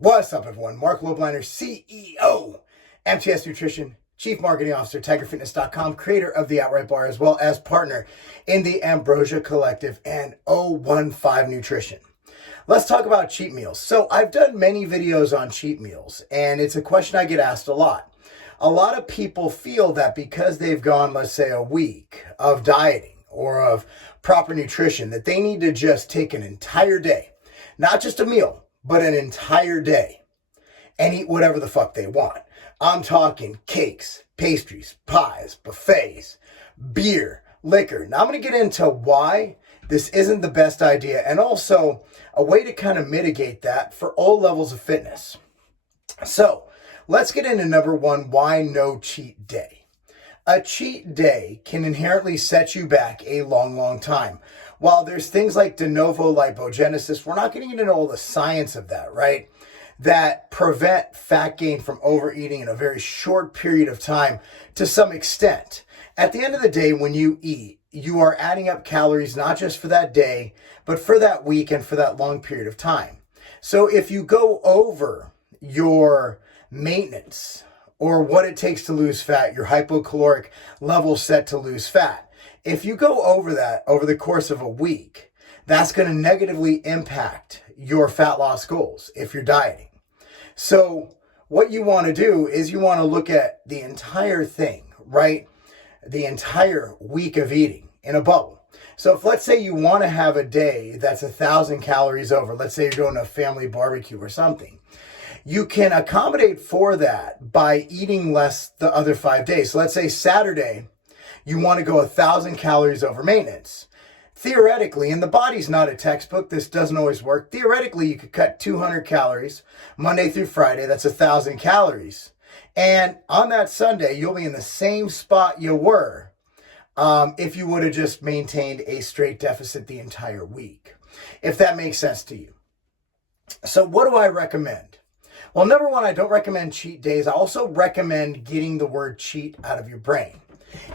What's up, everyone? Marc Lobliner, CEO, MTS Nutrition, Chief Marketing Officer, TigerFitness.com, creator of the Outright Bar, as well as partner in the Ambrosia Collective and 015 Nutrition. Let's talk about cheat meals. So I've done many videos on cheat meals, and it's a question I get asked a lot. A lot of people feel that because they've gone, let's say, a week of dieting or of proper nutrition, that they need to just take an entire day, not just a meal, but an entire day, and eat whatever the fuck they want. I'm talking cakes, pastries, pies, buffets, beer, liquor. Now I'm going to get into why this isn't the best idea, and also a way to kind of mitigate that for all levels of fitness. So let's get into number one, why no cheat day. A cheat day can inherently set you back a long, long time. While there's things like de novo lipogenesis, we're not getting into all the science of that, right? That prevent fat gain from overeating in a very short period of time to some extent. At the end of the day, when you eat, you are adding up calories not just for that day, but for that week and for that long period of time. So if you go over your maintenance or what it takes to lose fat, your hypocaloric level set to lose fat, if you go over that over the course of a week, that's going to negatively impact your fat loss goals if you're dieting. So what you want to do is you want to look at the entire thing, right? The entire week of eating in a bubble. So if, let's say, you want to have a day that's 1,000 calories over, let's say you're doing a family barbecue or something, you can accommodate for that by eating less the other 5 days. So let's say Saturday, you want to go 1,000 calories over maintenance. Theoretically, and the body's not a textbook, this doesn't always work. Theoretically, you could cut 200 calories Monday through Friday. That's 1,000 calories. And on that Sunday, you'll be in the same spot you were if you would have just maintained a straight deficit the entire week, if that makes sense to you. So what do I recommend? Well, number one, I don't recommend cheat days. I also recommend getting the word cheat out of your brain.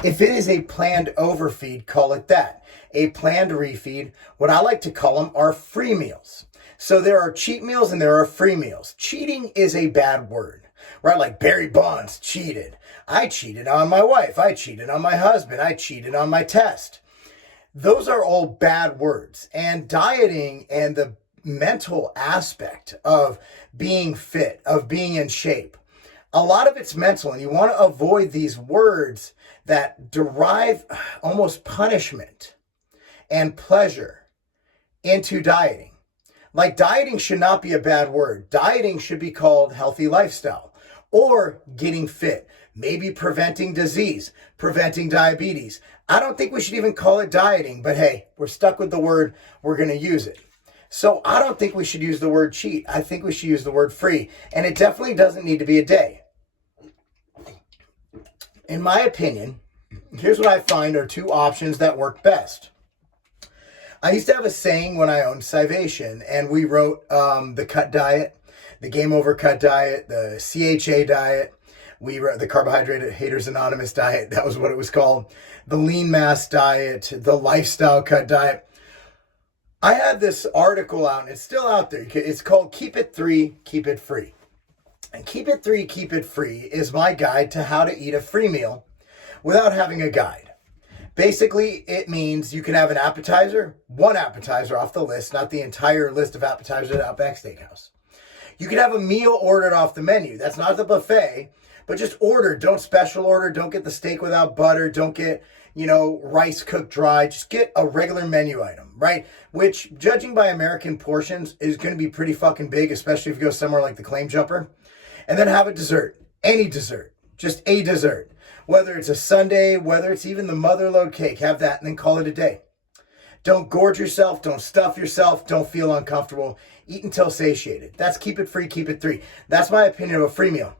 If it is a planned overfeed, call it that. A planned refeed, what I like to call them are free meals. So there are cheat meals and there are free meals. Cheating is a bad word, right? Like Barry Bonds cheated. I cheated on my wife. I cheated on my husband. I cheated on my test. Those are all bad words. And dieting and the mental aspect of being fit, of being in shape, a lot of it's mental, and you want to avoid these words that derive almost punishment and pleasure into dieting. Like, dieting should not be a bad word. Dieting should be called healthy lifestyle or getting fit, maybe preventing disease, preventing diabetes. I don't think we should even call it dieting, but hey, we're stuck with the word, we're going to use it. So I don't think we should use the word cheat. I think we should use the word free, and it definitely doesn't need to be a day. In my opinion, here's what I find are two options that work best. I used to have a saying when I owned Scivation, and we wrote the cut diet, the Game Over cut diet, the CHA diet. We wrote the Carbohydrate Haters Anonymous diet. That was what it was called. The lean mass diet, the lifestyle cut diet. I had this article out, and it's still out there. It's called Keep It 3, Keep It Free. And Keep It 3, Keep It Free is my guide to how to eat a free meal without having a guide. Basically, it means you can have an appetizer, one appetizer off the list, not the entire list of appetizers at Outback Steakhouse. You can have a meal ordered off the menu. That's not the buffet, but just order. Don't special order. Don't get the steak without butter. Don't get, rice cooked dry. Just get a regular menu item, right? Which, judging by American portions, is going to be pretty fucking big, especially if you go somewhere like the Claim Jumper. And then have a dessert, any dessert, just a dessert. Whether it's a sundae, whether it's even the motherlode cake, have that and then call it a day. Don't gorge yourself, don't stuff yourself, don't feel uncomfortable. Eat until satiated. That's Keep It Free, Keep It 3. That's my opinion of a free meal.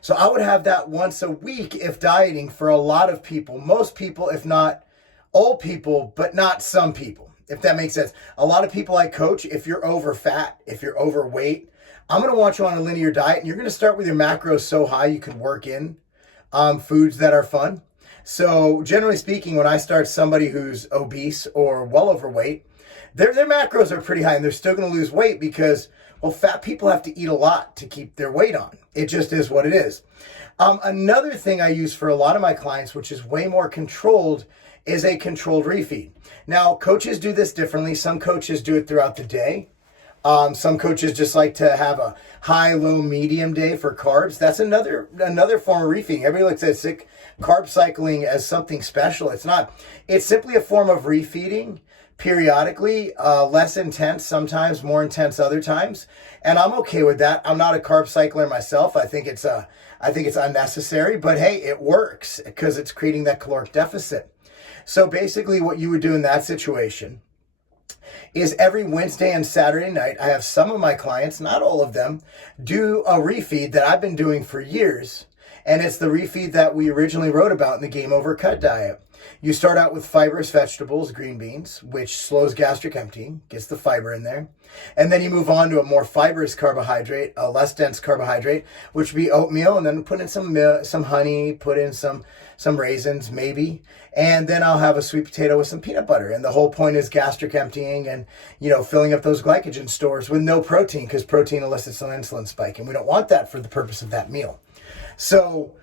So I would have that once a week if dieting for a lot of people, most people, if not all people, but not some people, if that makes sense. A lot of people I coach, if you're over fat, if you're overweight, I'm going to want you on a linear diet, and you're going to start with your macros so high you can work in foods that are fun. So generally speaking, when I start somebody who's obese or well overweight, their macros are pretty high, and they're still going to lose weight because, Well, fat people have to eat a lot to keep their weight on. It just is what it is. Another thing I use for a lot of my clients, which is way more controlled, is a controlled refeed. Now, coaches do this differently. Some coaches do it throughout the day. Some coaches just like to have a high, low, medium day for carbs. That's another form of refeeding. Everybody looks at carb cycling as something special. It's not. It's simply a form of refeeding periodically, less intense sometimes, more intense other times. And I'm okay with that. I'm not a carb cycler myself. I think it's unnecessary, but hey, it works because it's creating that caloric deficit. So basically what you would do in that situation is every Wednesday and Saturday night, I have some of my clients, not all of them, do a refeed that I've been doing for years. And it's the refeed that we originally wrote about in the Game Over Cut diet. You start out with fibrous vegetables, green beans, which slows gastric emptying, gets the fiber in there. And then you move on to a more fibrous carbohydrate, a less dense carbohydrate, which would be oatmeal, and then put in some honey, put in some raisins maybe. And then I'll have a sweet potato with some peanut butter. And the whole point is gastric emptying and, filling up those glycogen stores with no protein, because protein elicits an insulin spike. And we don't want that for the purpose of that meal. So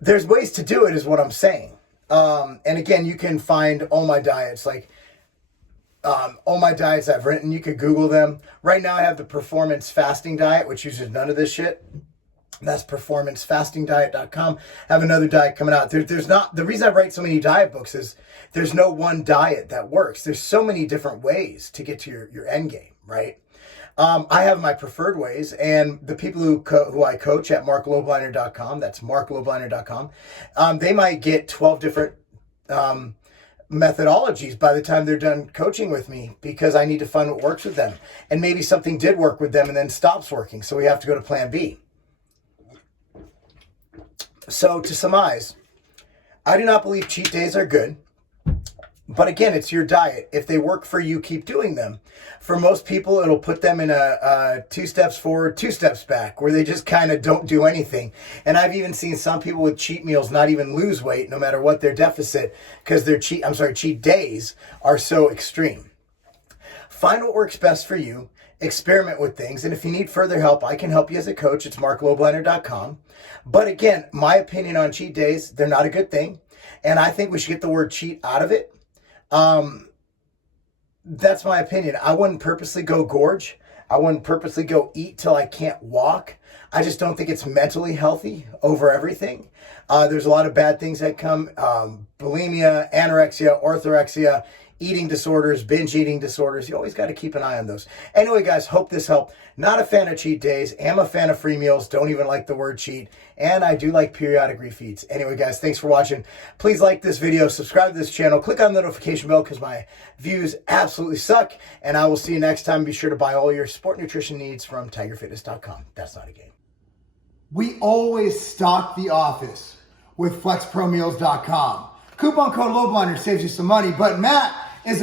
there's ways to do it is what I'm saying. And again, you can find all my diets, all my diets I've written. You could Google them. Right now I have the performance fasting diet, which uses none of this shit. That's performancefastingdiet.com. I have another diet coming out. There's not, the reason I write so many diet books is there's no one diet that works. There's so many different ways to get to your end game, right? I have my preferred ways, and the people who I coach at marklobliner.com, that's marklobliner.com, they might get 12 different methodologies by the time they're done coaching with me, because I need to find what works with them. And maybe something did work with them and then stops working, so we have to go to plan B. So to surmise, I do not believe cheat days are good. But again, it's your diet. If they work for you, keep doing them. For most people, it'll put them in a 2 steps forward, 2 steps back, where they just kind of don't do anything. And I've even seen some people with cheat meals not even lose weight, no matter what their deficit, because their cheat days are so extreme. Find what works best for you. Experiment with things. And if you need further help, I can help you as a coach. It's marklobliner.com. But again, my opinion on cheat days, they're not a good thing. And I think we should get the word cheat out of it. That's my opinion. I wouldn't purposely go gorge. I wouldn't purposely go eat till I can't walk. I just don't think it's mentally healthy over everything. There's a lot of bad things that come, bulimia, anorexia, orthorexia, eating disorders, binge eating disorders. You always got to keep an eye on those. Anyway, guys, hope this helped. Not a fan of cheat days. Am a fan of free meals. Don't even like the word cheat. And I do like periodic refeeds. Anyway, guys, thanks for watching. Please like this video, subscribe to this channel, click on the notification bell because my views absolutely suck. And I will see you next time. Be sure to buy all your sport nutrition needs from tigerfitness.com. That's not a game. We always stock the office with flexpromeals.com. Coupon code Lobliner saves you some money. But Matt,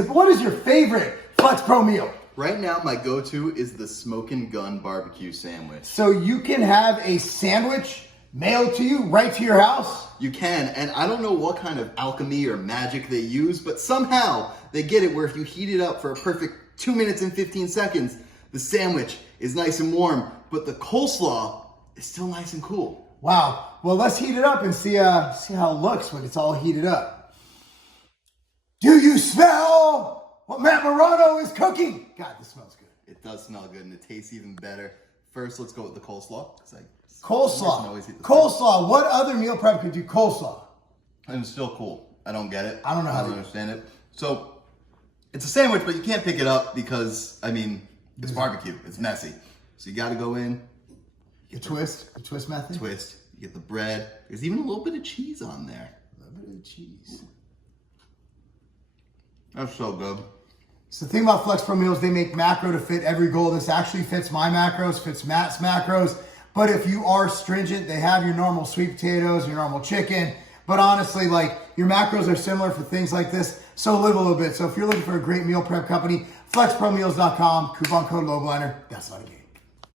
what is your favorite Flexpro meal? Right now, my go-to is the Smokin' Gun barbecue sandwich. So you can have a sandwich mailed to you right to your house? You can, and I don't know what kind of alchemy or magic they use, but somehow they get it where if you heat it up for a perfect 2 minutes and 15 seconds, the sandwich is nice and warm, but the coleslaw is still nice and cool. Wow. Well, let's heat it up and see how it looks when it's all heated up. Do you smell what Matt Morano is cooking? God, this smells good. It does smell good, and it tastes even better. First, let's go with the coleslaw. Coleslaw. Coleslaw. What other meal prep could do coleslaw? And it's still cool. I don't get it. I don't know how to understand it. So, it's a sandwich, but you can't pick it up because, it's barbecue. It's messy. So you got to go in. The twist method? Twist. You get the bread. There's even a little bit of cheese on there. A little bit of cheese. That's so good. So the thing about Flexpro Meals, they make macro to fit every goal. This actually fits my macros, fits Matt's macros. But if you are stringent, they have your normal sweet potatoes, your normal chicken. But honestly, your macros are similar for things like this. So live a little bit. So if you're looking for a great meal prep company, flexpromeals.com, coupon code Lobliner. That's not a game.